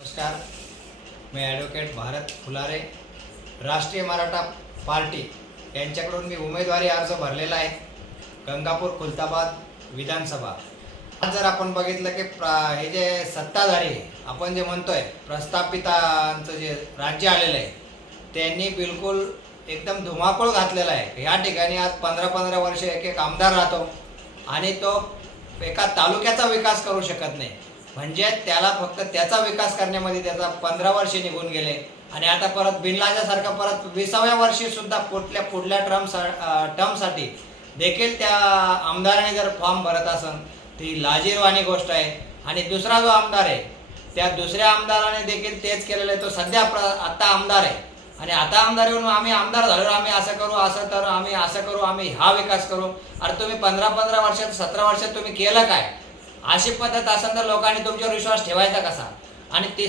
नमस्कार, मी ॲडव्होकेट भारत फुलारे, राष्ट्रीय मराठा पार्टी यांच्याकडून मी उमेदवारी अर्ज भरलेला आहे. गंगापूर खुलताबाद विधानसभा. आज जर आपण बघितलं की हे जे सत्ताधारी आपण जे म्हणतोय प्रस्थापितांचं जे राज्य आलेलं आहे त्यांनी बिलकुल एकदम धुमाकूळ घातलेला आहे. या ठिकाणी आज 15-15 वर्ष एक आमदार राहतो आणि तो एका तालुक्याचा विकास करू शकत नाही. म्हणजे त्याला फक्त त्याचा विकास करण्यामध्ये त्याचा 15 वर्षे निघून गेले आणि आता परत बिनलाजासारखा परत 20व्या वर्षी सुद्धा पुढल्या टर्मसाठी देखील त्या आमदाराने जर फॉर्म भरत असेल ती लाजिरवाणी गोष्ट आहे. आणि दुसरा जो आमदार आहे त्या दुसऱ्या आमदाराने देखील तेच केलेलं आहे. तो सध्या आता आमदार आहे आणि आता आमदार येऊन आम्ही आमदार झालो, आम्ही असं करू, असं तर आम्ही असं करू, आम्ही हा विकास करू. अरे तुम्ही 15-15 वर्षात 17 वर्षात तुम्ही केलं काय? अशी पद्धत असेल तर लोकांनी तुमच्यावर विश्वास ठेवायचा कसा? आणि